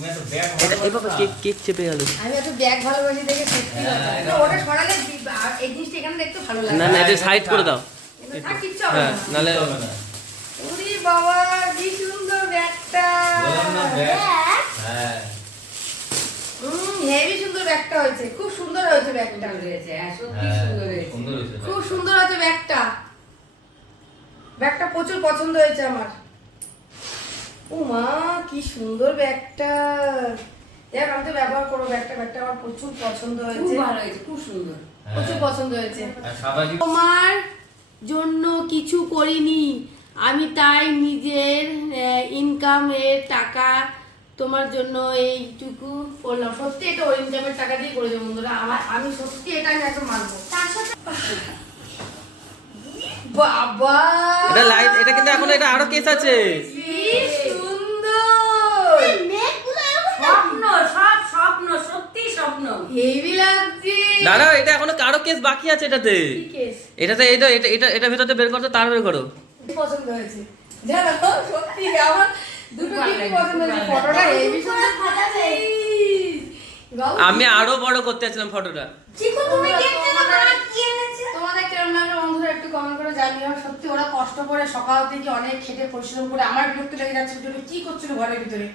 তুমি একটা ব্যাগ এই বাবা কেক চেপে গেল। আমি একটু ব্যাগ ভালোবাসি দেখে সত্যি কথা ওটা সরালে এই জিনিসটা এখানে দেখতে ভালো লাগে না না এটা সাইড করে দাও। থাক কিচ্ছু হবে হ্যাঁ না নালে হবে না। ওরে বাবা কি সুন্দর ব্যাগটা বললাম না ব্যাগ। হ্যাঁ। হেভি সুন্দর ব্যাগটা হয়েছে খুব সুন্দর হয়েছে ব্যাগটা হয়েছে হ্যাঁ সত্যি হ্যাঁ, সুন্দর হয়েছে সুন্দর হয়েছে। খুব সুন্দর হয়েছে ব্যাগটা ব্যাগটা প্রচুর পছন্দ হয়েছে আমার ও মা কি সুন্দর ব্যাগটা দেখ আমি তো ব্যবহার করবো ব্যাগটা ব্যাগটা আমার প্রচুর পছন্দ খুব হয়েছে ভালো হয়েছে খুব সুন্দর হ্যাঁ। প্রচুর পছন্দ হয়েছে আর সাবাজি তোমার জন্য কিছু করিনি আমি তাই নিজের ইনকামের টাকা তোমার জন্য এইটুকু করলাম সত্যি এটা ওর ইনকামের টাকা দিয়ে করেছে বন্ধুরা আমি সত্যি এটা আমি একদম মানবো তার সাথে বাবা এটা লাইট এটা কিন্তু এখন এটা আরো কেস আছে। কি সুন্দর স্বপ্ন সব স্বপ্ন সত্যি স্বপ্ন হেভি লাগছে দাঁড়াও এটা এখনো কারো কেস বাকি আছে এটাতে। কি কেস এটাতে এই তো এটা এটা এটা ভেতরতে বের করতে তার বের করো। পছন্দ হয়েছে জানো সত্যি আমার দুটো খুব ভালো কি লাগছে, পছন্দ হয়েছে খুব ভালো ফটোটা হেভি সুন্দর ফাটাছে আমি আরো বড় করতে চাইছিলাম ফটোটা। চিকু তুমি দেখতে না কি এনেছে তোমাদের কেমন লাগলো বন্ধুরা একটু কমেন্ট করে জানিও সত্যি ওরা কষ্ট করে সকাল থেকে অনেক খেটে পরিশ্রম করে আমার বিরক্ত লেগে যাচ্ছে তুমি কি করছিল ঘরের ভিতরে